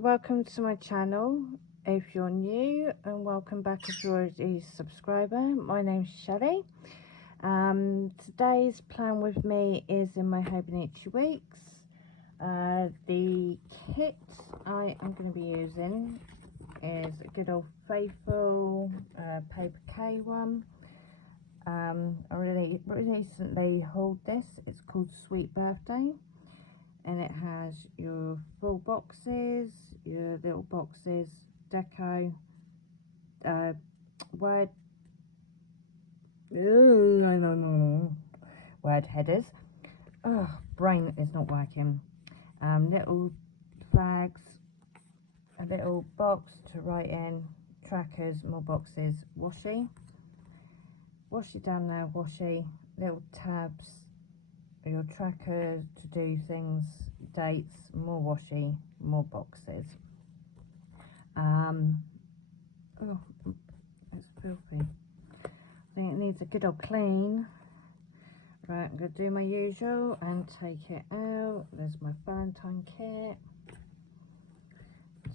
welcome to my channel if you're new, and welcome back if you're already a subscriber. My name's Shelley. Today's plan with me is in my Hobonichi weeks. The kit I am going to be using is a good old faithful paper K one. I really recently hauled this. It's called Sweet Birthday, and it has your full boxes, your little boxes, deco, word headers. Oh, brain is not working. Little flags, a little box to write in, trackers, more boxes, washi down there, washi, little tabs, your tracker to do things, dates, more washi, more boxes. Oh, it's filthy. I think it needs a good old clean. Right, I'm going to do my usual and take it out. There's my Valentine kit.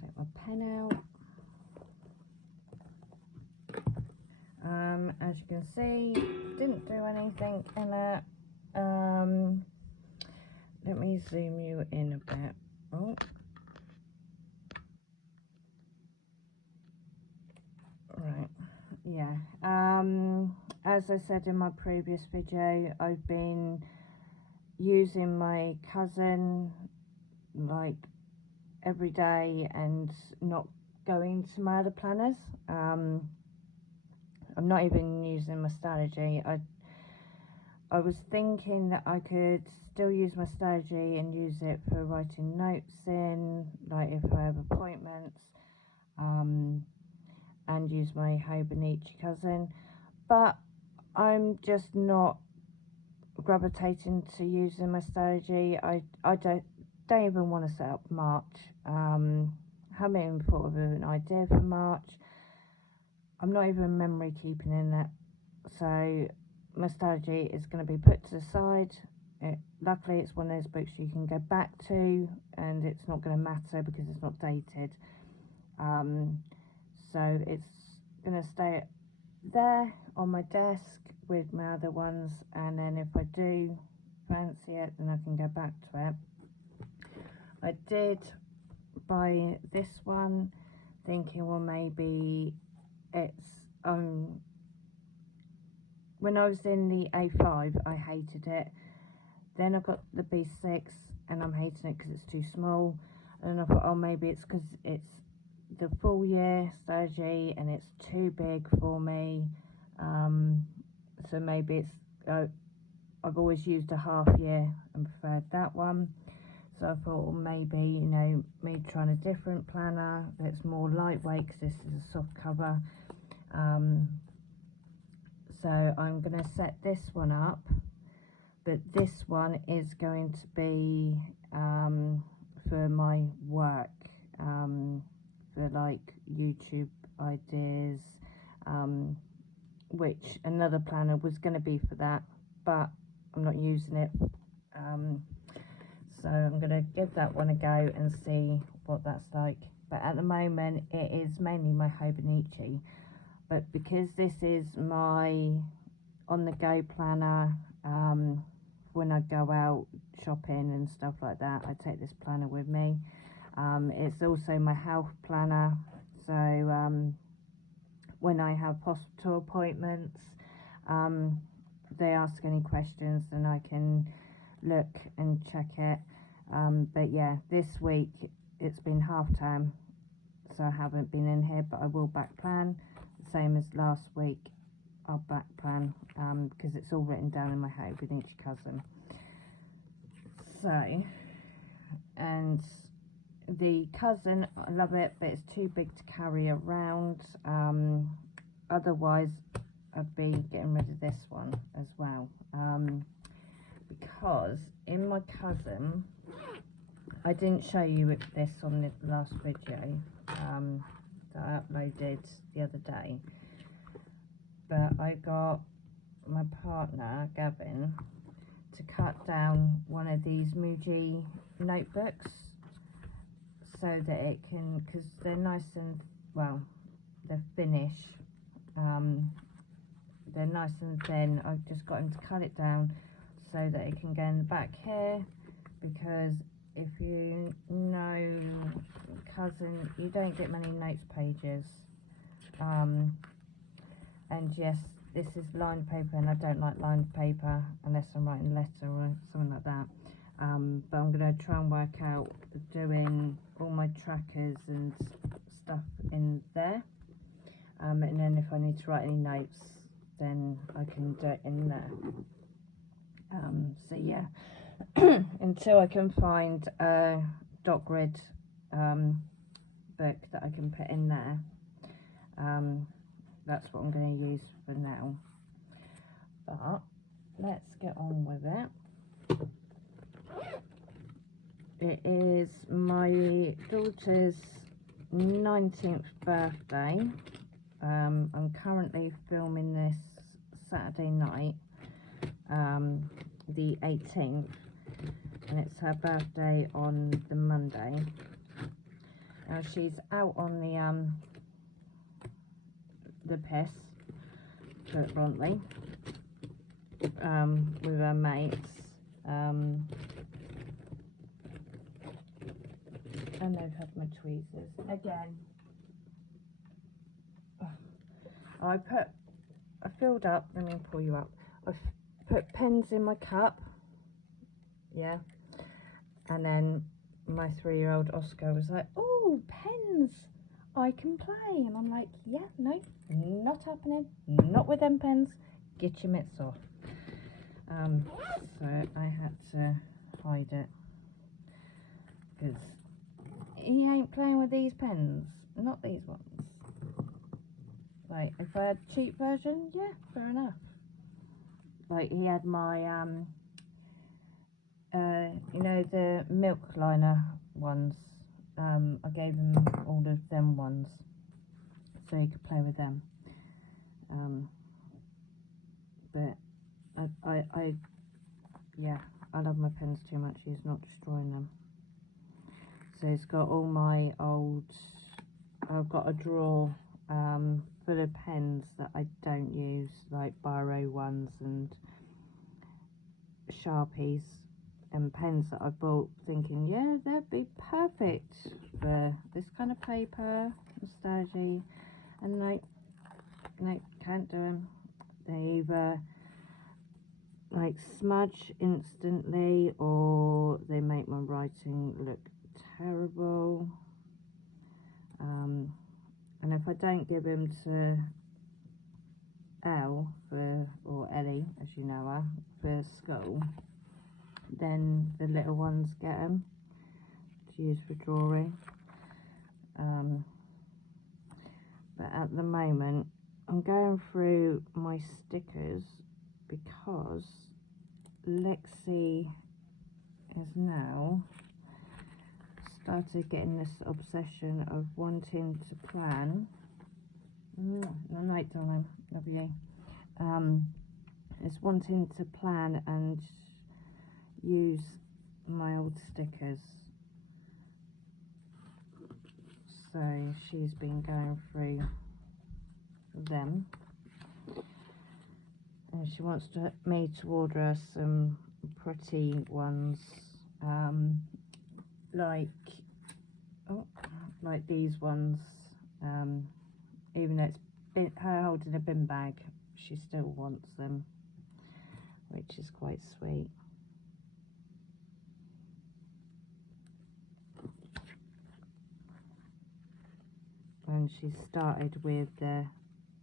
Take my pen out. As you can see, didn't do anything in it. Let me zoom you in a bit. Oh, right, yeah. As I said in my previous video, I've been using my cousin like every day and not going to my other planners. I'm not even using my strategy. I was thinking that I could still use my strategy and use it for writing notes in, like if I have appointments, and use my Hobonichi cousin, but I'm just not gravitating to using my strategy. I don't even want to set up March. Haven't even thought of an idea for March. I'm not even memory keeping in it, so my strategy is going to be put to the side. Luckily it's one of those books you can go back to and it's not going to matter because it's not dated, so it's going to stay there on my desk with my other ones, and then if I do fancy it then I can go back to it. I did buy this one thinking, well, maybe it's when I was in the A5 I hated it, then I got the B6 and I'm hating it because it's too small, and I thought, oh, maybe it's because it's the full year strategy and it's too big for me, so maybe it's I've always used a half year and preferred that one. So I thought, well, maybe, you know, me trying a different planner that's more lightweight because this is a soft cover. So I'm going to set this one up, but this one is going to be for my work, for like YouTube ideas, which another planner was going to be for that, but I'm not using it. So I'm going to give that one a go and see what that's like. But at the moment it is mainly my Hobonichi, but because this is my on the go planner, when I go out shopping and stuff like that, I take this planner with me. It's also my health planner, so when I have hospital appointments, they ask any questions then I can look and check it. But yeah, this week it's been half term, so I haven't been in here, but I will back plan the same as last week. I'll back plan because it's all written down in my Hobonichi cousin. So, and the cousin, I love it, but it's too big to carry around. Otherwise I'd be getting rid of this one as well, because in my cousin, I didn't show you this on the last video that I uploaded the other day, but I got my partner Gavin to cut down one of these Muji notebooks. So so that it can, because they're nice and, well, they're finish, they're nice and thin. I've just got him to cut it down so that it can go in the back here, because if you know cousin, you don't get many notes pages, and yes, this is lined paper, and I don't like lined paper unless I'm writing a letter or something like that. But I'm going to try and work out doing all my trackers and stuff in there, and then if I need to write any notes, then I can do it in there. So yeah, until I can find a dot grid book that I can put in there, that's what I'm going to use for now. But let's get on with it. It is my daughter's 19th birthday. I'm currently filming this Saturday night, the 18th, and it's her birthday on the Monday. Now she's out on the piss, put it bluntly, with her mates, and they've had my tweezers again. I filled up, let me pull you up, I've put pens in my cup, yeah, and then my 3-year-old Oscar was like, oh, pens, I can play, and I'm like, yeah, no, not happening, not with them pens, get your mitts off. So I had to hide it, because he ain't playing with these pens, not these ones. Like, if I had a cheap version, yeah, fair enough. Like, he had my, you know, the milk liner ones. I gave him all of them ones, so he could play with them. But yeah, I love my pens too much. He's not destroying them. So it's got all my old, I've got a drawer full of pens that I don't use, like biro ones and Sharpies, and pens that I bought thinking, yeah, they'd be perfect for this kind of paper, nostalgia, and no, can't do them. They either like smudge instantly, or they make my writing look terrible. And if I don't give him to Elle or Ellie, as you know her, for school, then the little ones get them to use for drawing. But at the moment I'm going through my stickers, because Lexi has now started getting this obsession of wanting to plan. No, night, darling, love you. Is wanting to plan and use my old stickers. So she's been going through them, and she wants me to order her some pretty ones, like these ones, even though it's her holding a bin bag, she still wants them, which is quite sweet. And she started with the,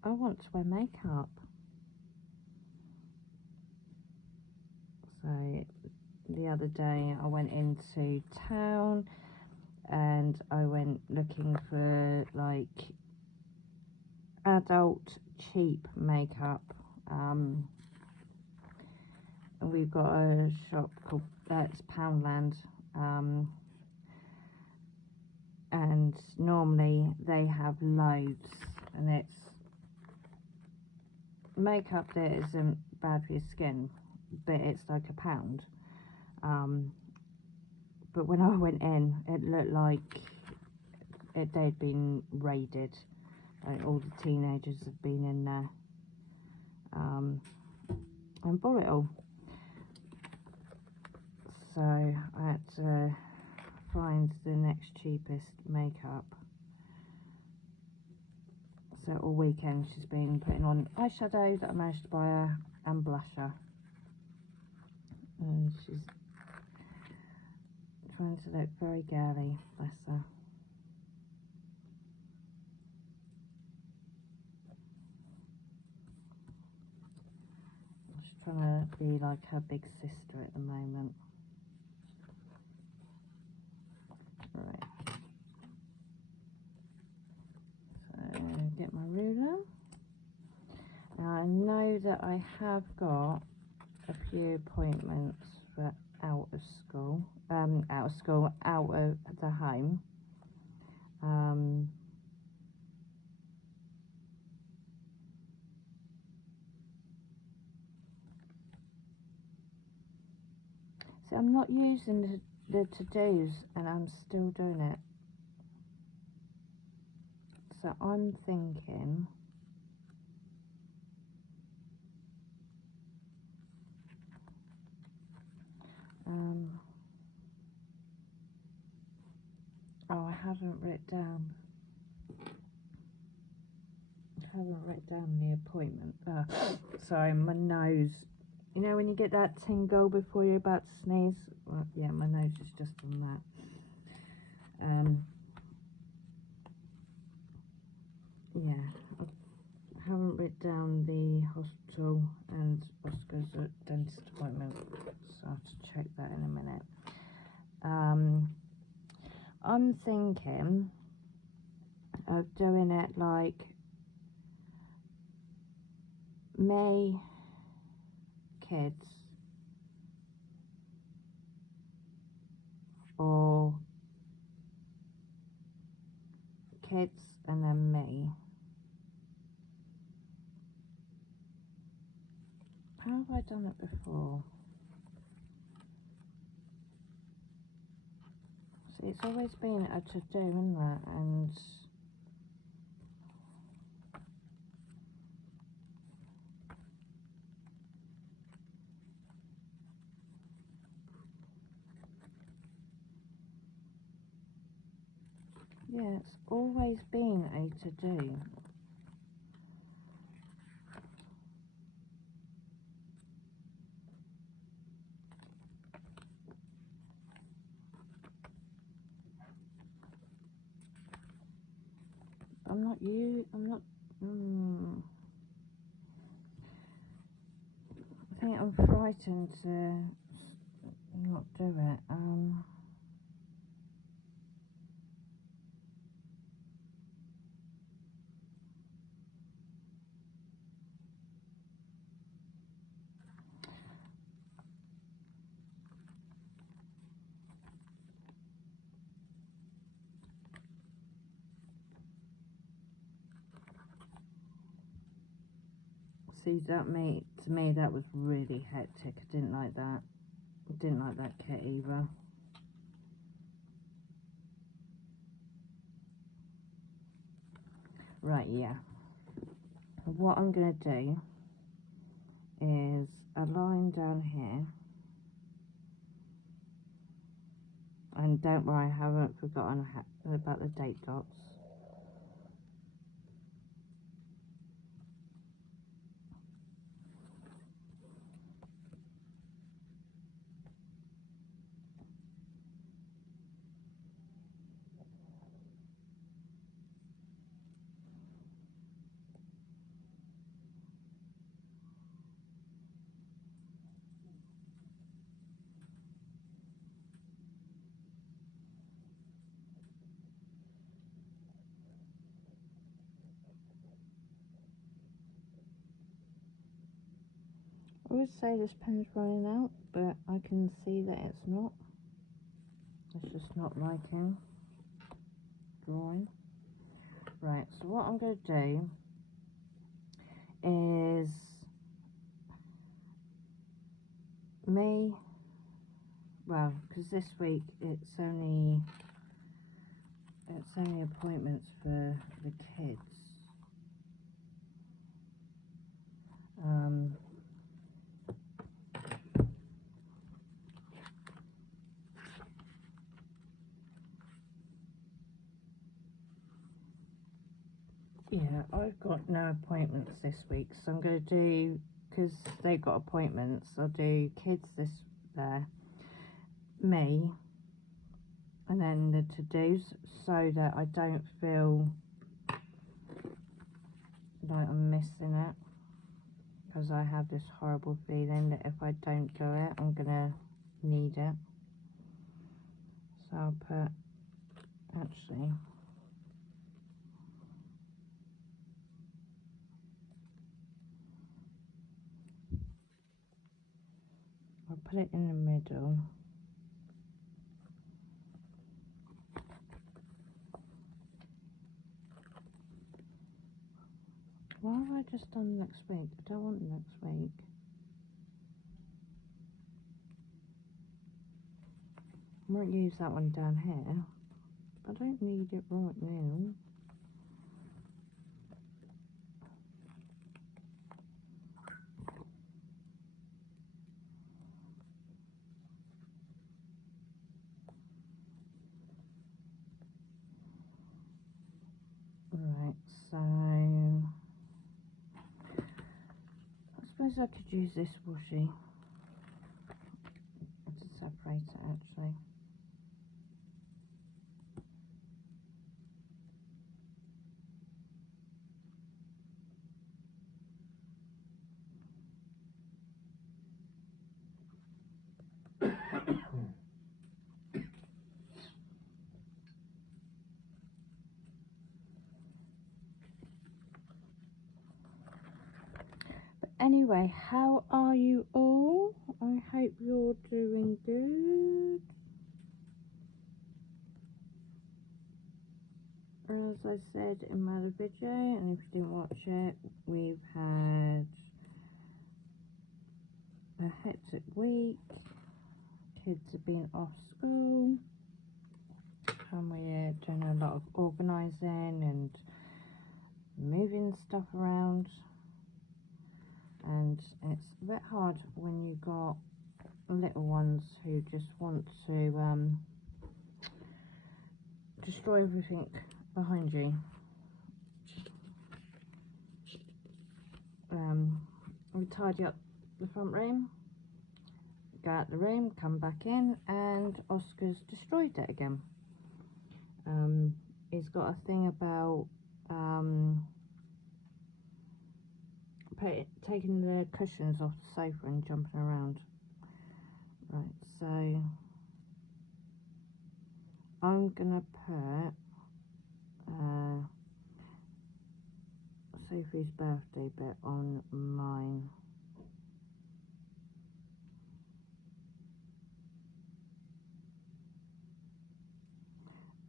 I want to wear makeup. So the other day I went into town and I went looking for like adult cheap makeup, and we've got a shop called it's Poundland, and normally they have loads, and it's makeup that isn't bad for your skin, but it's like £1. But when I went in, it looked like they'd been raided. All the teenagers had been in there and bought it all. So I had to find the next cheapest makeup. So all weekend she's been putting on eyeshadow that I managed to buy her and blusher. And she's trying to look very girly, bless her. She's trying to be like her big sister at the moment. Right. So get my ruler. Now I know that I have got a few appointments for out of the home. So I'm not using the to-dos and I'm still doing it. So I'm thinking oh, I haven't written down the appointment. Sorry, my nose. You know when you get that tingle before you're about to sneeze? Well, yeah, my nose is just on that. Yeah, I haven't written down the hospital and Oscar's dentist appointment, so I'll have to check that in a minute. I'm thinking of doing it like May, kids, or kids and then me. How have I done it before? See, it's always been a to-do, isn't it? And yeah, it's always been a to-do. I think I'm frightened to not do it. See, to me that was really hectic. I didn't like that. I didn't like that kit either. Right, yeah. What I'm going to do is a line down here. And don't worry, I haven't forgotten about the date dots. I would say this pen's running out, but I can see that it's not. It's just not liking drawing. Right, so what I'm going to do is because this week it's only it's only appointments for the kids. Yeah, I've got no appointments this week, so I'm going to do, because they've got appointments, I'll do kids there, me, and then the to-dos, so that I don't feel like I'm missing it, because I have this horrible feeling that if I don't do it, I'm going to need it. So I'll put, actually, I'll put it in the middle. Why have I just done next week? I don't want next week. I might use that one down here. I don't need it right now. Right, so I suppose I could use this washi to separate it actually. Anyway, how are you all? I hope you're doing good. As I said in my other video, and if you didn't watch it, we've had a hectic week. Kids have been off school, and we're doing a lot of organising and moving stuff around. And it's a bit hard when you got little ones who just want to destroy everything behind you. We tidy up the front room, go out the room, come back in, and Oscar's destroyed it again. He's got a thing about taking the cushions off the sofa and jumping around. Right, so I'm gonna put Sophie's birthday bit on mine.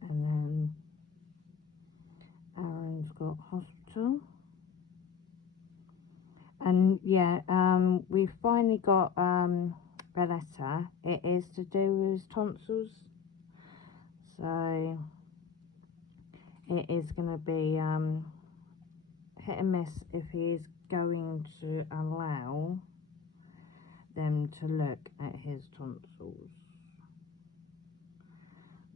And then Aaron's got hospital. And yeah, we finally got a letter. It is to do with his tonsils. So it is going to be hit and miss if he is going to allow them to look at his tonsils.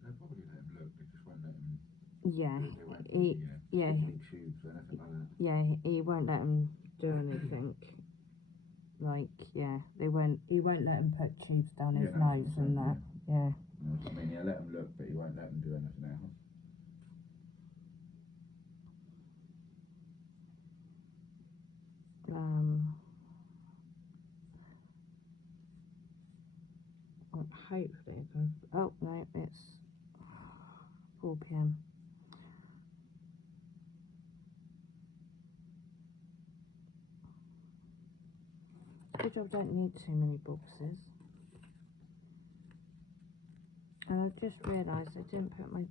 They'll probably let him look, they just won't let him. Yeah, he won't let him do anything. Like, yeah, he won't let him put tubes down his nose and that. Yeah. I mean, he'll let him look, but he won't let him do anything else. Hopefully, oh no, it's 4 PM. Good job, don't need too many boxes. And I've just realised I didn't put my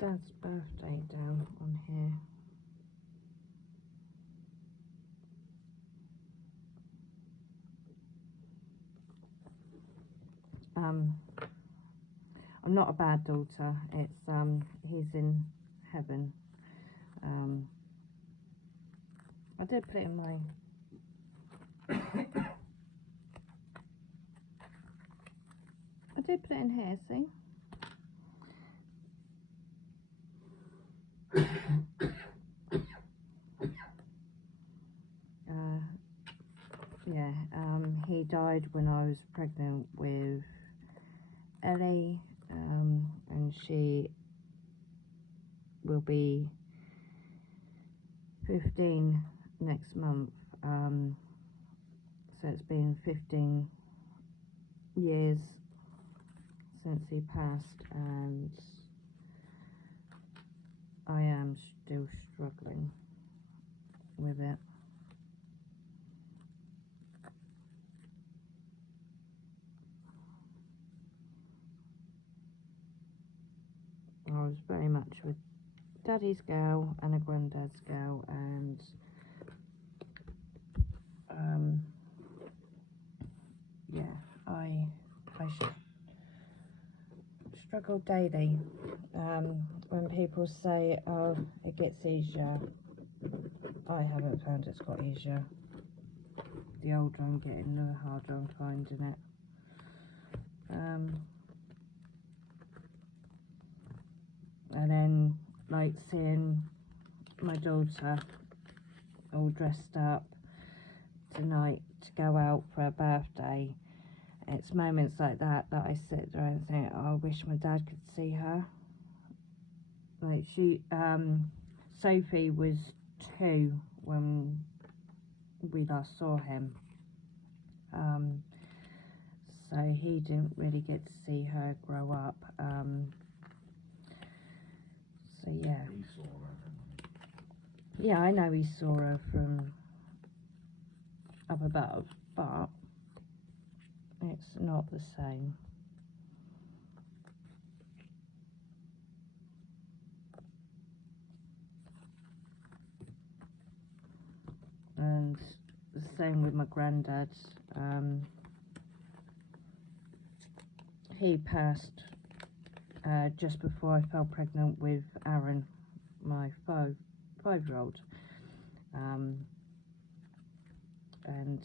dad's birthday down on here. I'm not a bad daughter. It's he's in heaven. I did put it in my I did put it in here, see? Yeah, he died when I was pregnant with Ellie, and she will be 15 next month. So it's been 15 years since he passed, and I am still struggling with it. I was very much with Daddy's girl and a granddad's girl, and yeah, I struggle daily. When people say, oh, it gets easier, I haven't found it's got easier. The older I'm getting, the harder I'm finding it. And then, like, seeing my daughter all dressed up tonight to go out for her birthday, it's moments like that that I sit there and think, oh, I wish my dad could see her. Like, Sophie was 2 when we last saw him, so he didn't really get to see her grow up. So yeah. He saw her, didn't he? Yeah, I know he saw her from up above, but it's not the same. And the same with my granddad. He passed just before I fell pregnant with Aaron, my five-year-old. And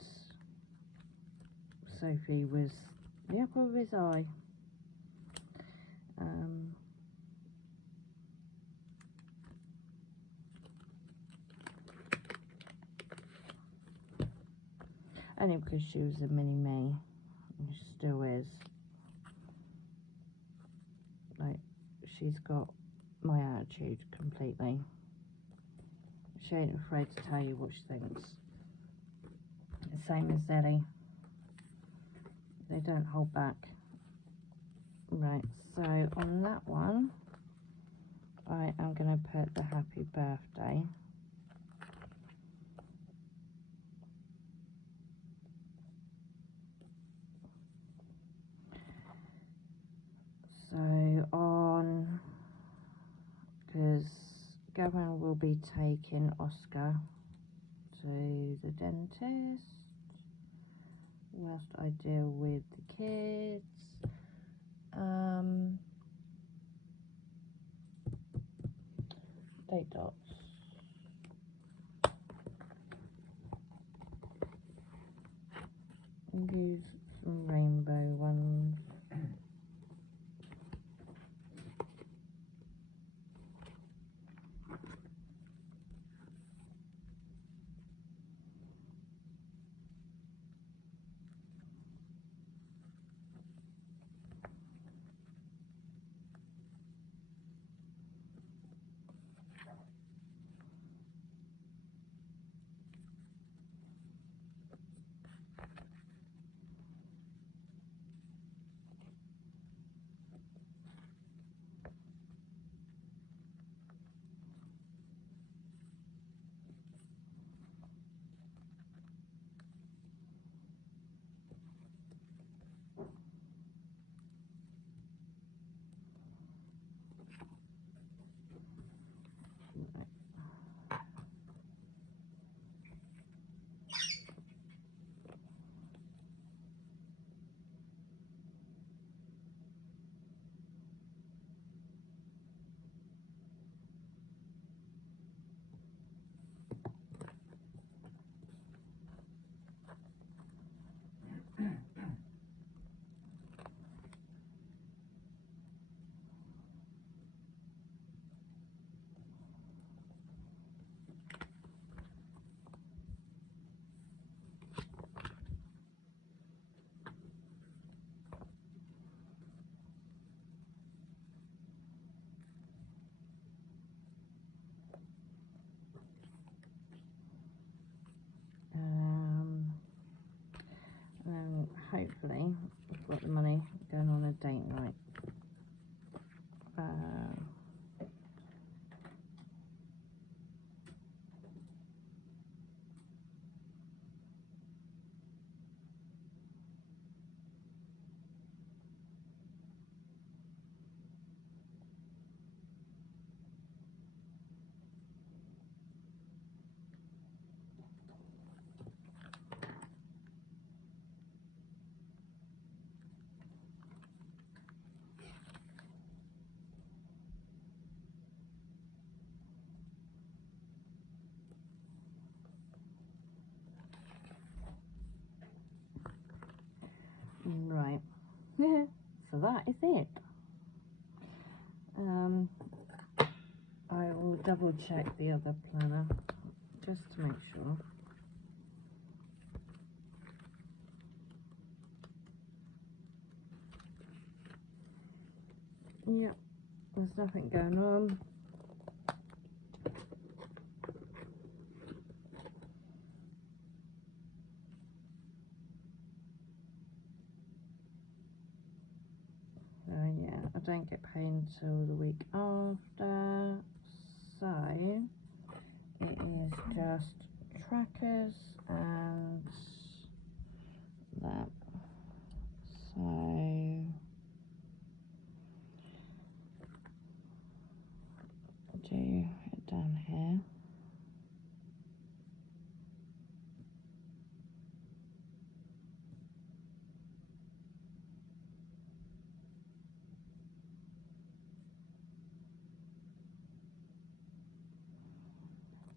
Sophie was the apple of his eye. Only because she was a mini-me, and she still is. Like, she's got my attitude completely. She ain't afraid to tell you what she thinks. The same as Ellie. They don't hold back. Right, so on that one, I am going to put the happy birthday. So on, because Gavin will be taking Oscar to the dentist whilst I deal with the kids. Date dots. Use some rainbow ones. hopefully I've got the money going on a date night. Right, so that is it. I will double check the other planner just to make sure. Yep, there's nothing going on. Yeah, I don't get paid until the week after, so it is just trackers and that. So do it down here.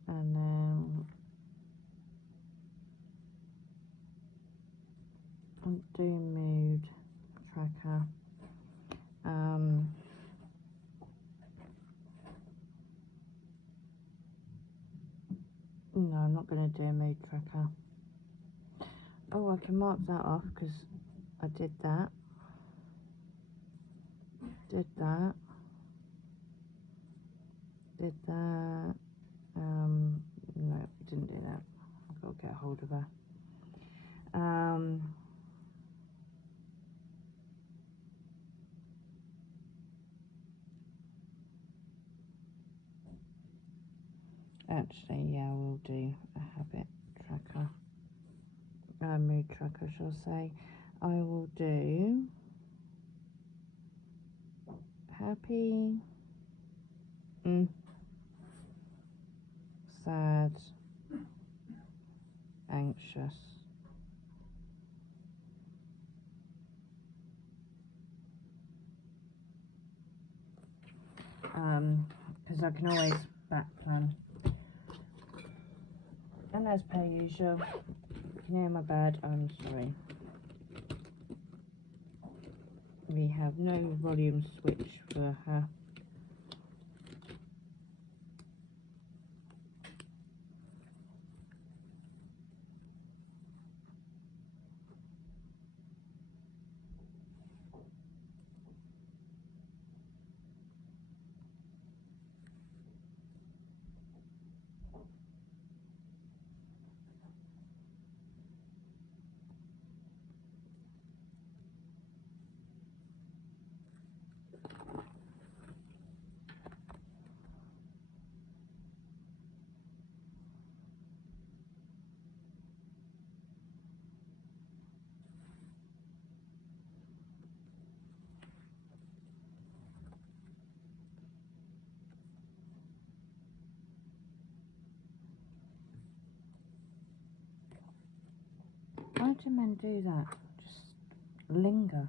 And then I'll do mood tracker. No, I'm not going to do a mood tracker. Oh, I can mark that off because I did that. Did that. Did that. No, didn't do that. I've got to get a hold of her. Actually, yeah, we'll do a habit tracker. Mood tracker, shall I say. I will do happy, sad, anxious. Because I can always back plan. And as per usual, you can hear my bed, I'm sorry. We have no volume switch for her. Why do men do that? Just linger.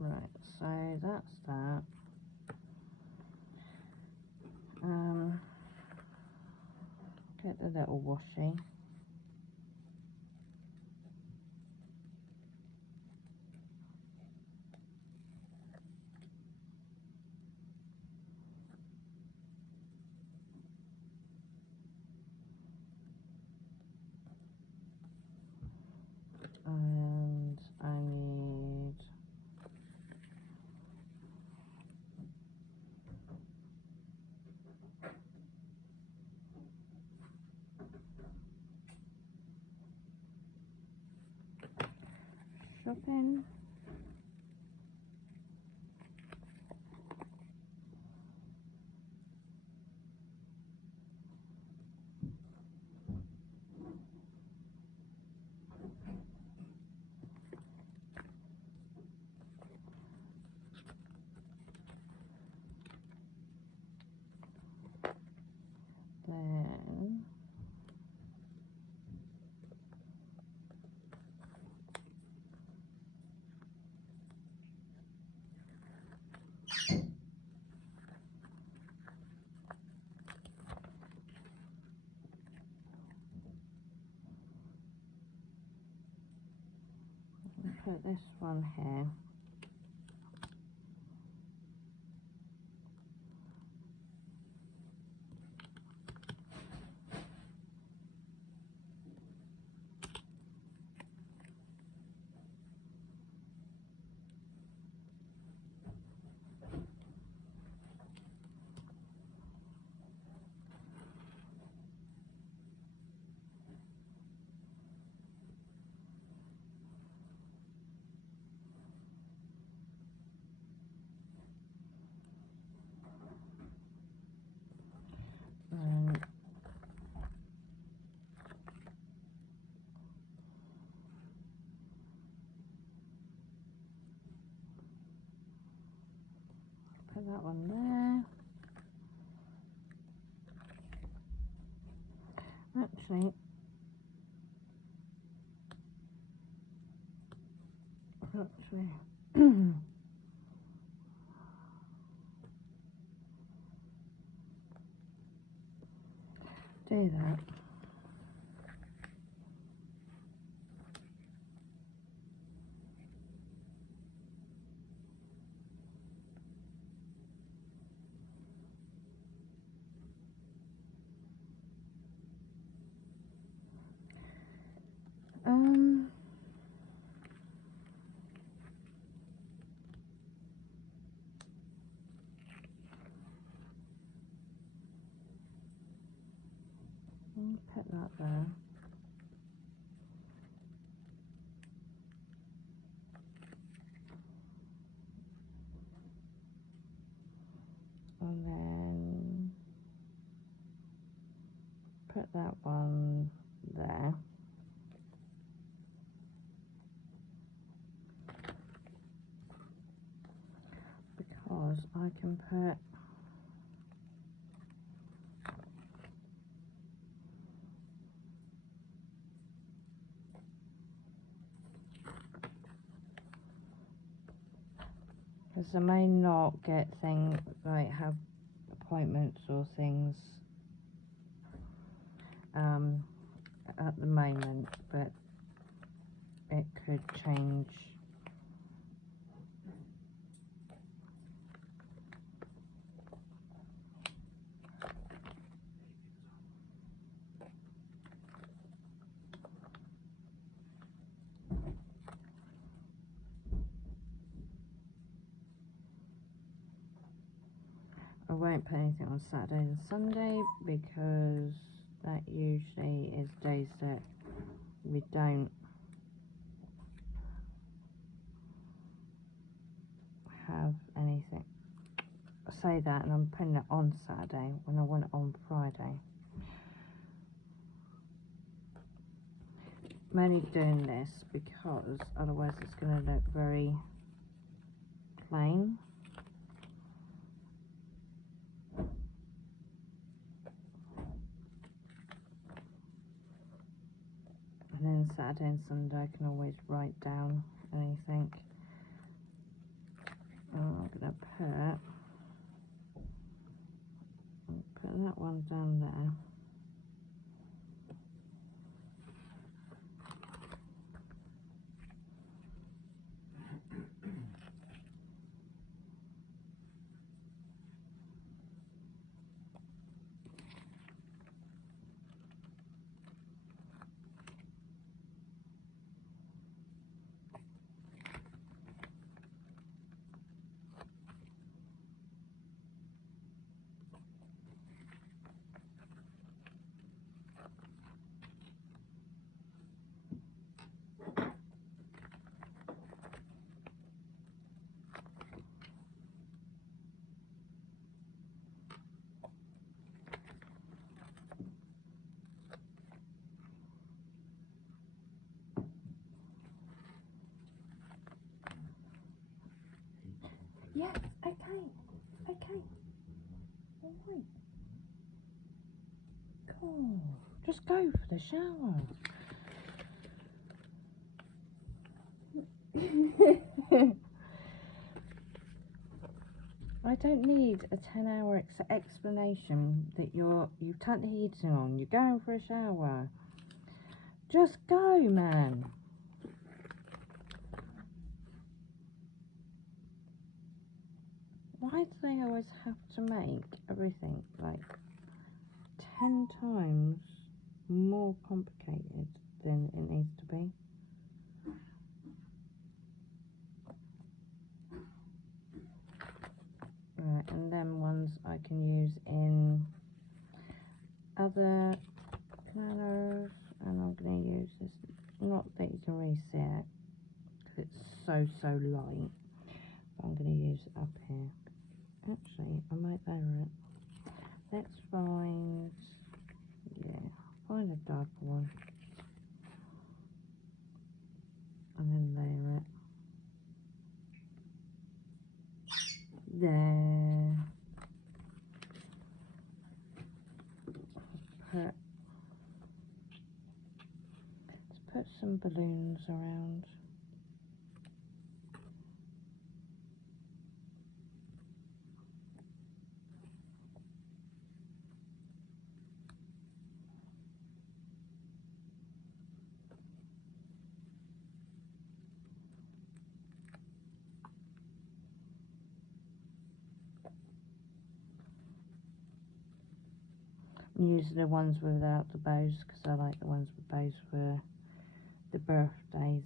Right, so that's that. Get the little washi. shopping. Then put this one here. Put that one there. Actually, do that. Put that there. And then put that one there. Because I can put because I may not get things like have appointments or things at the moment, but it could change. I won't put anything on Saturday and Sunday because that usually is days that we don't have anything. I say that and I'm putting it on Saturday when I want it on Friday. I'm only doing this because otherwise it's going to look very plain. And then Saturday and Sunday I can always write down anything. I'm going to put that one down there. Yes, okay. Okay. Alright. Cool. Just go for the shower. I don't need a 10-hour explanation that you've turned the heating on, you're going for a shower. Just go, man. Why do they always have to make everything like 10 times more complicated than it needs to be? Right, and then ones I can use in other planners, and I'm going to use this, not that you can really see it because it's so light, but I'm going to use it up here. Actually, I might layer it. Let's find, find a darker one and then layer it. There. Let's put some balloons around. I'm using the ones without the bows because I like the ones with bows for the birthdays.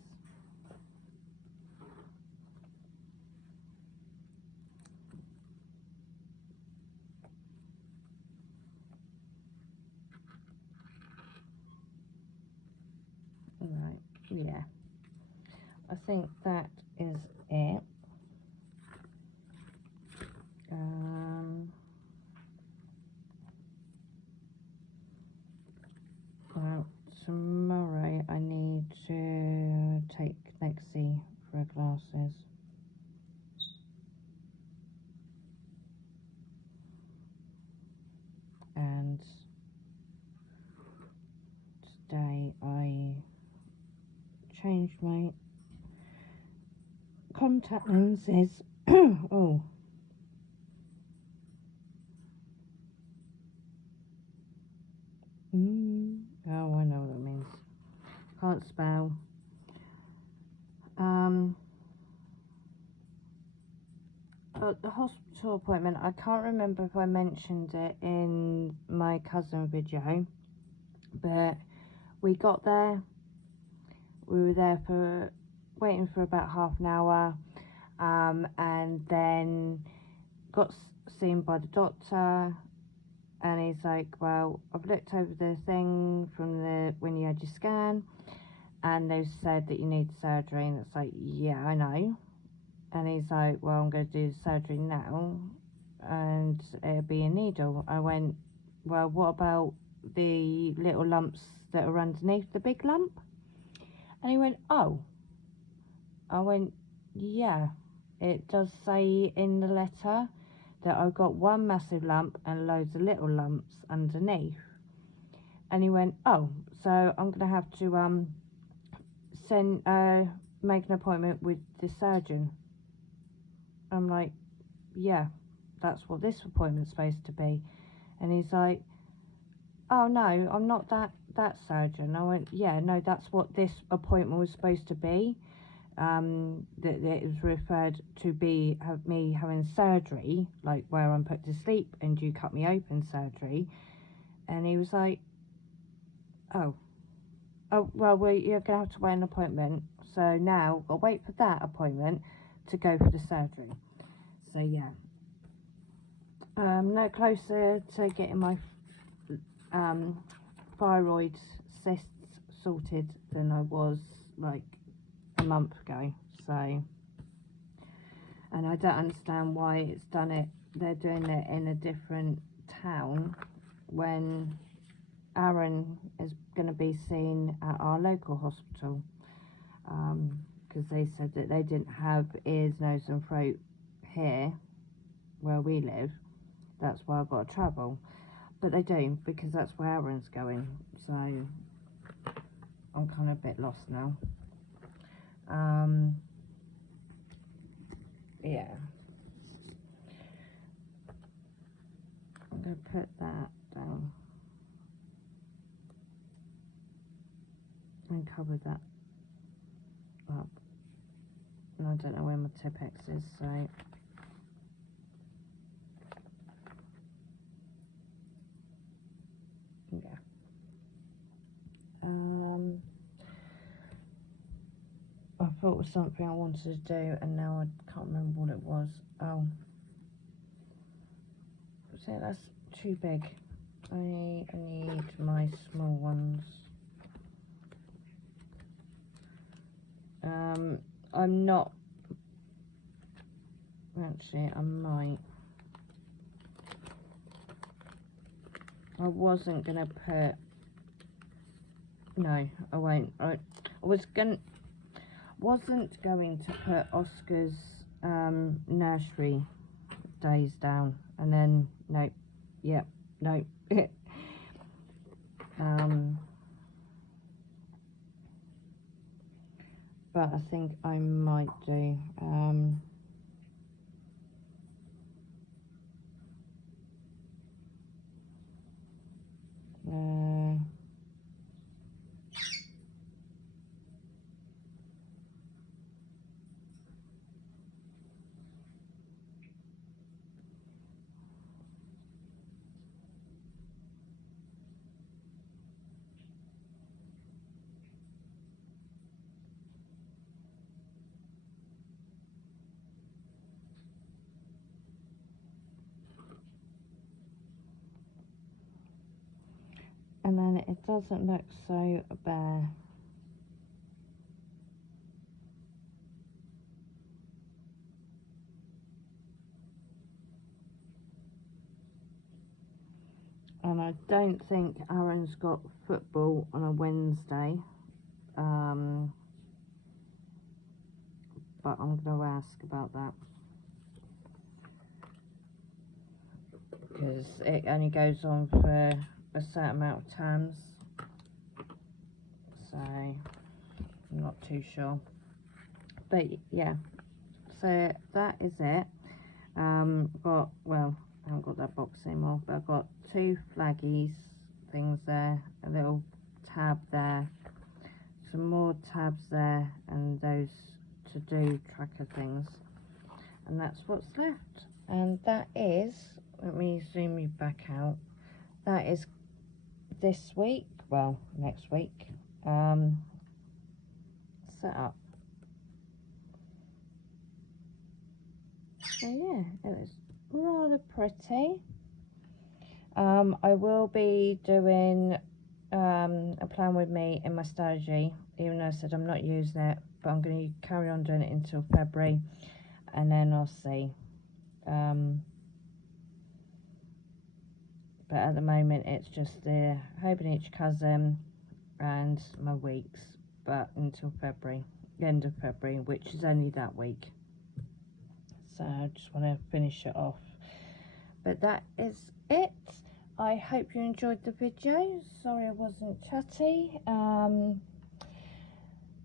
Right, yeah. I think that is it. Well, tomorrow I need to take Lexi for her glasses. And today I changed my contact lenses. Oh. Oh, I know what that means. Can't spell. The hospital appointment, I can't remember if I mentioned it in my cousin video, but we got there, we were there for waiting for about half an hour, and then got seen by the doctor, and he's like, well, I've looked over the thing from the when you had your scan, and they've said that you need surgery, and it's like, yeah, I know. And he's like, well, I'm going to do the surgery now, and it'll be a needle. I went, well, what about the little lumps that are underneath the big lump? And he went, oh. I went, yeah, it does say in the letter that I've got one massive lump and loads of little lumps underneath. And he went, oh, so I'm going to have to make an appointment with the surgeon. I'm like, yeah, that's what this appointment's supposed to be. And he's like, oh no, I'm not that surgeon. I went, yeah, no, that's what this appointment was supposed to be. That it was referred to be me having surgery, like where I'm put to sleep and you cut me open surgery. And he was like, oh well, you're gonna have to wait an appointment, so now I'll wait for that appointment to go for the surgery. So yeah, no closer to getting my thyroid cysts sorted than I was like a month ago. So, and I don't understand why it's done it, they're doing it in a different town when Aaron is going to be seen at our local hospital, because they said that they didn't have ears, nose and throat here where we live, that's where I've got to travel. But they do, because that's where Aaron's going, so I'm kind of a bit lost now. Yeah, I'm going to put that down and cover that up. And I don't know where my Tipp-Ex is, so yeah. I thought it was something I wanted to do, and now I can't remember what it was. Oh, so that's too big. I need my small ones. I'm not, actually I might. I wasn't gonna put, no, I won't. I wasn't going to put Oscar's nursery days down, and then no, yep, no. But I think I might do. And then it doesn't look so bare. And I don't think Aaron's got football on a Wednesday. But I'm going to ask about that, because it only goes on for a certain amount of times, so I'm not too sure. But yeah, so that is it. Well, I haven't got that box anymore, but I've got 2 flaggies things there, a little tab there, some more tabs there, and those to-do tracker things, and that's what's left. And that is, let me zoom you back out, that is this week, well, next week, set up. So yeah, it was rather pretty. I will be doing a plan with me in my strategy, even though I said I'm not using it, but I'm going to carry on doing it until February, and then I'll see. But at the moment it's just the Hobonichi cousin and my weeks, but until February, the end of February, which is only that week. So I just want to finish it off. But that is it. I hope you enjoyed the video. Sorry I wasn't chatty.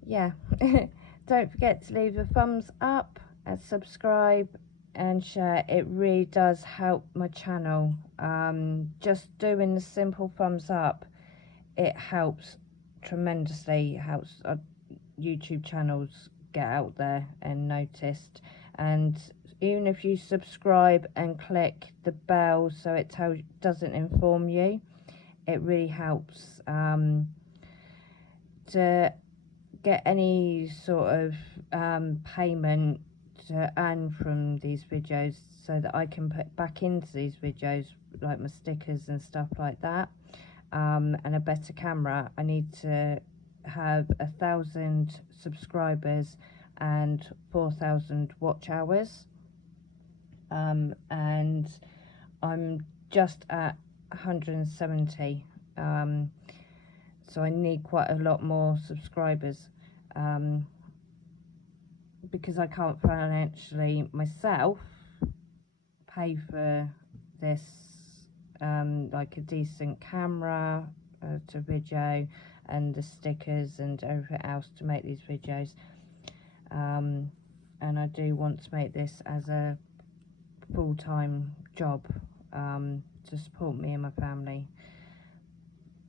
Yeah. Don't forget to leave a thumbs up and subscribe and share. It really does help my channel. Just doing the simple thumbs up, it helps tremendously. It helps YouTube channels get out there and noticed. And even if you subscribe and click the bell so it doesn't inform you, it really helps to get any sort of payment to earn from these videos, so that I can put back into these videos, like my stickers and stuff like that, and a better camera. I need to have 1,000 subscribers and 4,000 watch hours, and I'm just at 170, so I need quite a lot more subscribers, because I can't financially myself pay for this, like a decent camera to video, and the stickers and everything else to make these videos. And I do want to make this as a full-time job to support me and my family,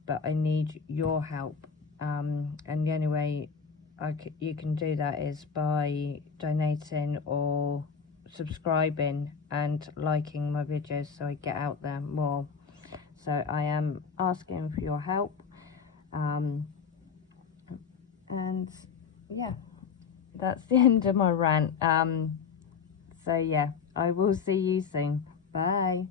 but I need your help, and the only way you can do that is by donating or subscribing and liking my videos so I get out there more. So I am asking for your help, and yeah, that's the end of my rant. So yeah, I will see you soon. Bye.